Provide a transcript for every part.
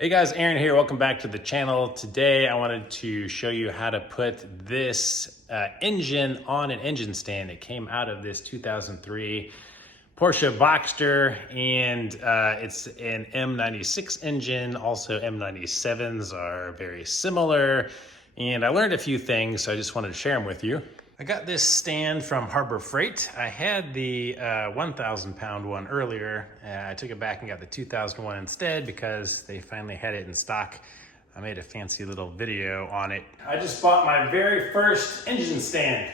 Hey guys, Aaron here. Welcome back to the channel. Today I wanted to show you how to put this engine on an engine stand. It came out of this 2003 Porsche Boxster, and it's an M96 engine. Also M97s are very similar, and I learned a few things, so I just wanted to share them with you. I got this stand from Harbor Freight. I had the 1,000 pound one earlier. I took it back and got the 2,001 instead because they finally had it in stock. I made a fancy little video on it. I just bought my very first engine stand.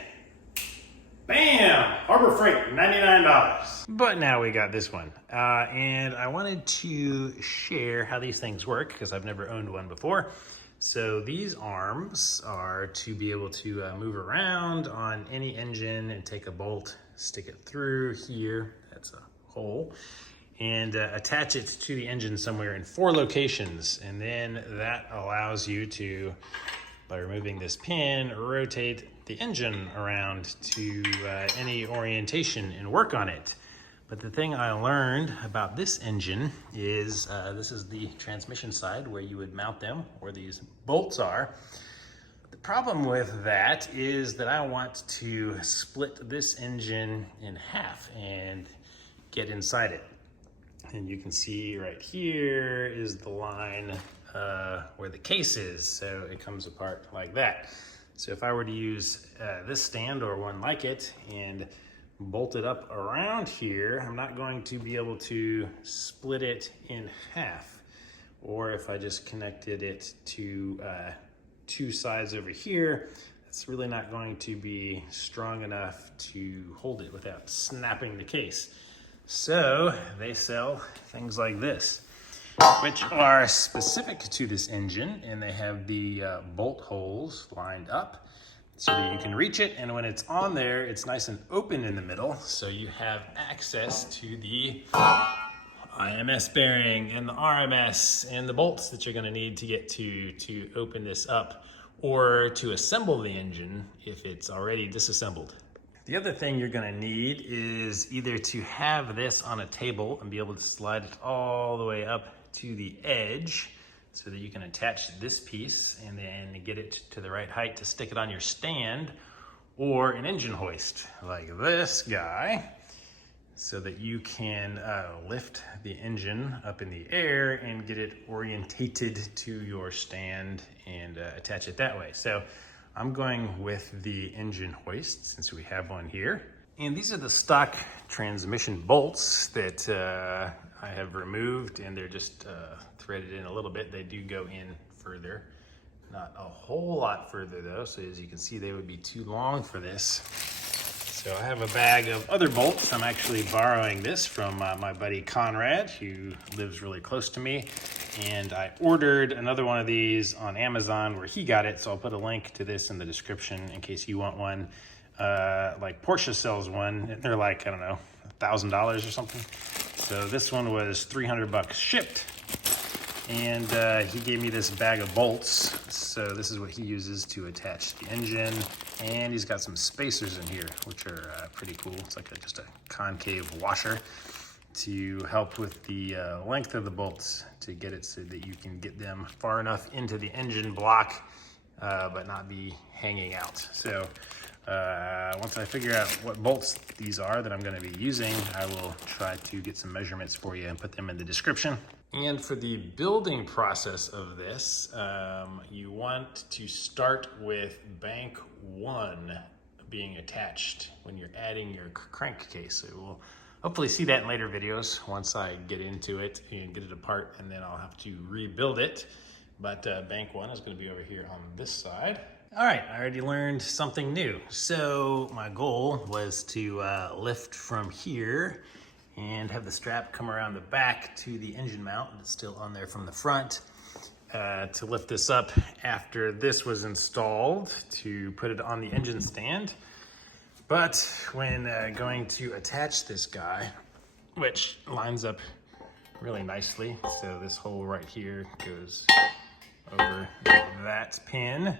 Bam! Harbor Freight, $99. But now we got this one. And I wanted to share how these things work because I've never owned one before. So these arms are to be able to move around on any engine and take a bolt, stick it through here, that's a hole, and attach it to the engine somewhere in 4 locations. And then that allows you to, by removing this pin, rotate the engine around to any orientation and work on it. But the thing I learned about this engine is this is the transmission side where you would mount them, where these bolts are. The problem with that is that I want to split this engine in half and get inside it. And you can see right here is the line where the case is. So it comes apart like that. So if I were to use this stand or one like it and bolt it up around here, I'm not going to be able to split it in half. Or if I just connected it to 2 sides over here, it's really not going to be strong enough to hold it without snapping the case. So they sell things like this, which are specific to this engine, and they have the bolt holes lined up so that you can reach it, and when it's on there, it's nice and open in the middle, so you have access to the IMS bearing and the RMS and the bolts that you're gonna need to get to open this up or to assemble the engine if it's already disassembled. The other thing you're gonna need is either to have this on a table and be able to slide it all the way up to the edge so that you can attach this piece and then get it to the right height to stick it on your stand, or an engine hoist like this guy so that you can lift the engine up in the air and get it orientated to your stand and attach it that way. So I'm going with the engine hoist since we have one here. And these are the stock transmission bolts that I have removed, and they're just threaded in a little bit. They do go in further, not a whole lot further though. So as you can see, they would be too long for this. So I have a bag of other bolts. I'm actually borrowing this from my buddy Conrad, who lives really close to me. And I ordered another one of these on Amazon where he got it. So I'll put a link to this in the description in case you want one. Like Porsche sells one, they're like, I don't know, $1,000 or something. So this one was 300 bucks shipped. And he gave me this bag of bolts. So this is what he uses to attach the engine. And he's got some spacers in here, which are pretty cool. It's like just a concave washer to help with the length of the bolts to get it so that you can get them far enough into the engine block, but not be hanging out. So once I figure out what bolts these are that I'm going to be using, I will try to get some measurements for you and put them in the description. And for the building process of this, you want to start with bank 1 being attached when you're adding your crankcase. So we'll hopefully see that in later videos once I get into it and get it apart, and then I'll have to rebuild it. But bank 1 is going to be over here on this side. All right, I already learned something new. So my goal was to lift from here and have the strap come around the back to the engine mount. It's still on there from the front. To lift this up after this was installed to put it on the engine stand. But when going to attach this guy, which lines up really nicely, so this hole right here goes over that pin.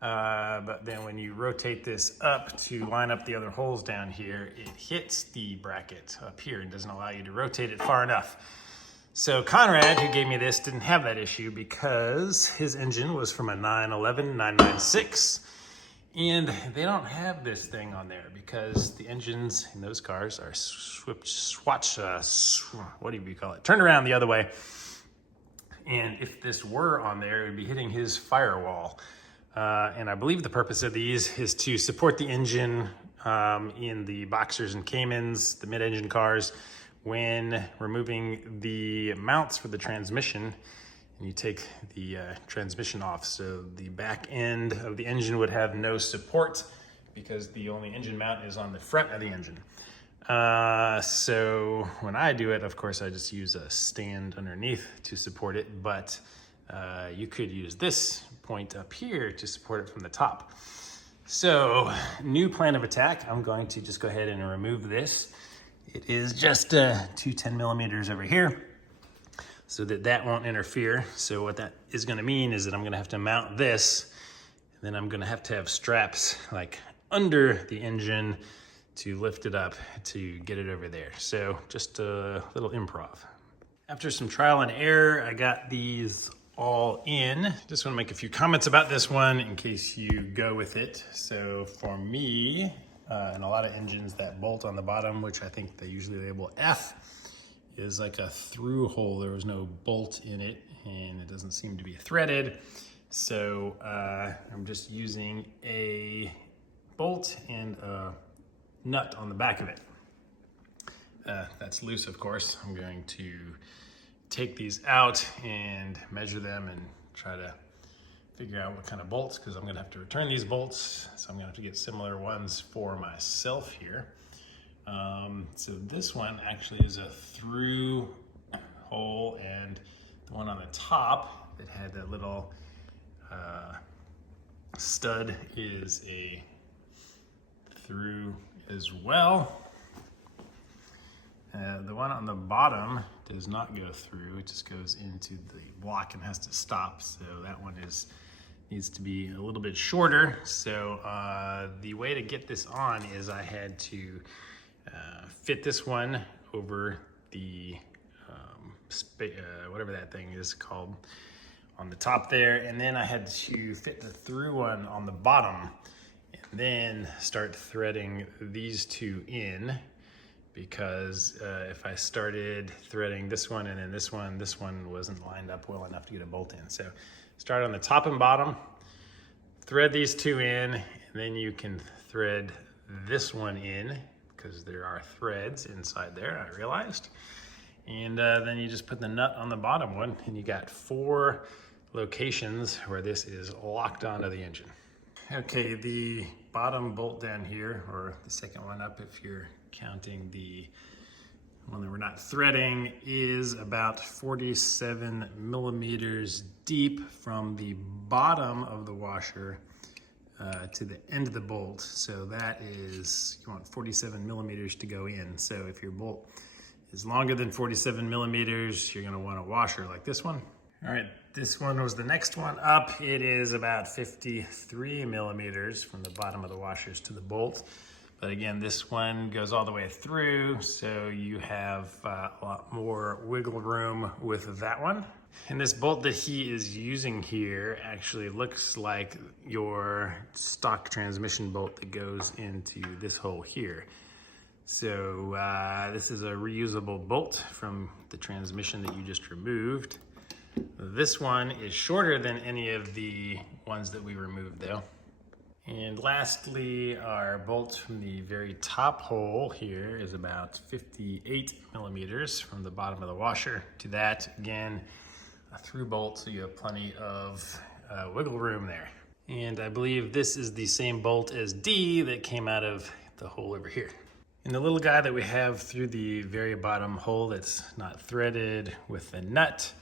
But then when you rotate this up to line up the other holes down here, it hits the bracket up here and doesn't allow you to rotate it far enough. So Conrad, who gave me this, didn't have that issue because his engine was from a 911 996. And they don't have this thing on there because the engines in those cars are what do you call it? Turned around the other way. And if this were on there, it would be hitting his firewall. And I believe the purpose of these is to support the engine in the Boxsters and Caymans, the mid-engine cars, when removing the mounts for the transmission. And you take the transmission off, so the back end of the engine would have no support because the only engine mount is on the front of the engine. So when I do it, of course, I just use a stand underneath to support it, but you could use this point up here to support it from the top. So new plan of attack, I'm going to just go ahead and remove this. It is just two 10 millimeters over here, so that won't interfere. So what that is gonna mean is that I'm gonna have to mount this, and then I'm gonna have to have straps like under the engine to lift it up to get it over there. So just a little improv. After some trial and error, I got these all in. Just wanna make a few comments about this one in case you go with it. So for me, and a lot of engines, that bolt on the bottom, which I think they usually label F, is like a through hole. There was no bolt in it and it doesn't seem to be threaded. So I'm just using a bolt and a nut on the back of it. That's loose, of course. I'm going to take these out and measure them and try to figure out what kind of bolts, because I'm gonna have to return these bolts. So I'm gonna have to get similar ones for myself here. So this one actually is a through hole, and the one on the top that had that little stud is a through as well. The one on the bottom does not go through, it just goes into the block and has to stop. So that one needs to be a little bit shorter. So the way to get this on is I had to fit this one over the whatever that thing is called on the top there, and then I had to fit the through one on the bottom, and then start threading these two in, because if I started threading this one and then this one wasn't lined up well enough to get a bolt in. So start on the top and bottom, thread these two in, and then you can thread this one in, because there are threads inside there, I realized. And then you just put the nut on the bottom one, and you got 4 locations where this is locked onto the engine. Okay, the bottom bolt down here, or the second one up if you're counting the one that we're not threading, is about 47 millimeters deep from the bottom of the washer to the end of the bolt. So that is, you want 47 millimeters to go in. So if your bolt is longer than 47 millimeters, you're gonna want a washer like this one. All right, this one was the next one up. It is about 53 millimeters from the bottom of the washers to the bolt. But again, this one goes all the way through, so you have a lot more wiggle room with that one. And this bolt that he is using here actually looks like your stock transmission bolt that goes into this hole here. So this is a reusable bolt from the transmission that you just removed. This one is shorter than any of the ones that we removed though. And lastly, our bolt from the very top hole here is about 58 millimeters from the bottom of the washer to that. Again, a through bolt, so you have plenty of wiggle room there. And I believe this is the same bolt as D that came out of the hole over here. And the little guy that we have through the very bottom hole that's not threaded with the nut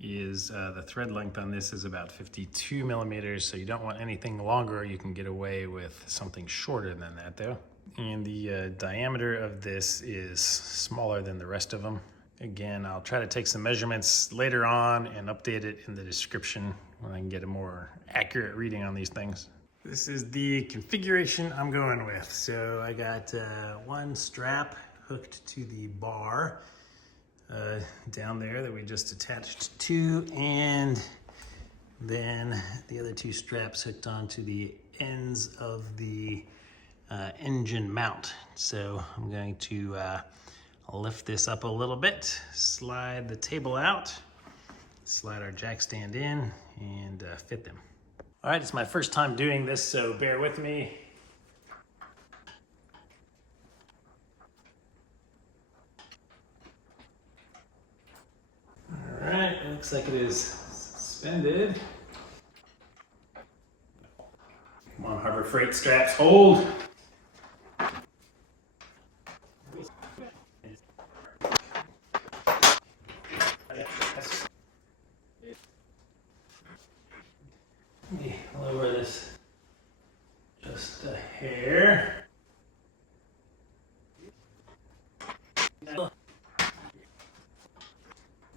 is the thread length on this is about 52 millimeters, so you don't want anything longer. You can get away with something shorter than that though. And the diameter of this is smaller than the rest of them. Again, I'll try to take some measurements later on and update it in the description when I can get a more accurate reading on these things. This is the configuration I'm going with. So I got one strap hooked to the bar down there that we just attached to, and then the other two straps hooked onto the ends of the engine mount. So I'm going to lift this up a little bit, slide the table out, slide our jack stand in, and fit them. All right, it's my first time doing this, so bear with me. All right, it looks like it is suspended. Come on, Harbor Freight straps, hold. Let me lower this just a hair.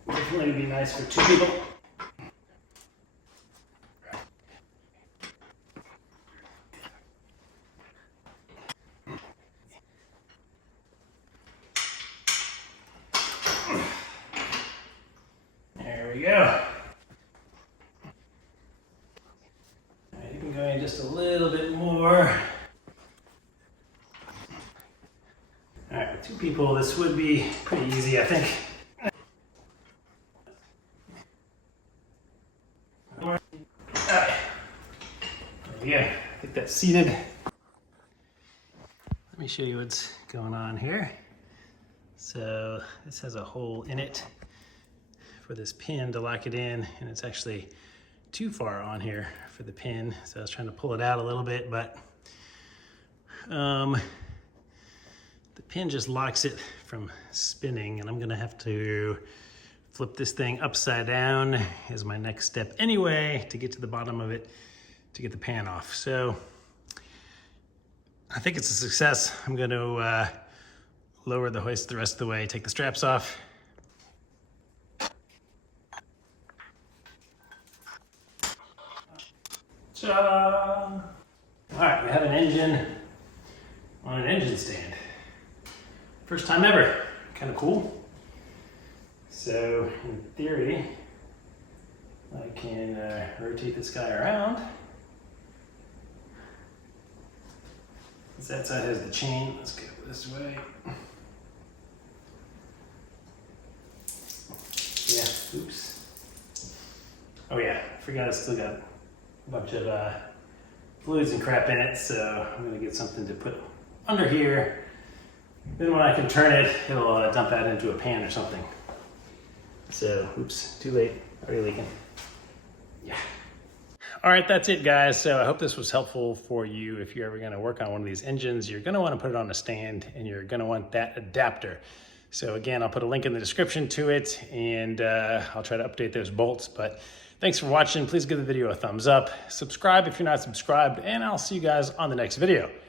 Definitely be nice for two people. There we go. Even going just a little bit more. All right, with two people, this would be pretty easy, I think. There we go. I think that's seated. Let me show you what's going on here. So this has a hole in it for this pin to lock it in, and it's actually too far on here for the pin, so I was trying to pull it out a little bit, but the pin just locks it from spinning, and I'm gonna have to flip this thing upside down as my next step anyway to get to the bottom of it to get the pan off. So I think it's a success. I'm gonna lower the hoist the rest of the way, take the straps off. Ta-da! All right, we have an engine on an engine stand. First time ever, kind of cool. So in theory, I can rotate this guy around. Since that side has the chain, let's go this way. Yeah, oops. Oh yeah, forgot I still got a bunch of fluids and crap in it, so I'm gonna get something to put under here. Then when I can turn it, it'll dump that into a pan or something. So, oops, too late, already leaking. Yeah. All right, that's it, guys. So I hope this was helpful for you. If you're ever gonna work on one of these engines, you're gonna wanna put it on a stand, and you're gonna want that adapter. So again, I'll put a link in the description to it, and I'll try to update those bolts. But thanks for watching. Please give the video a thumbs up. Subscribe if you're not subscribed, and I'll see you guys on the next video.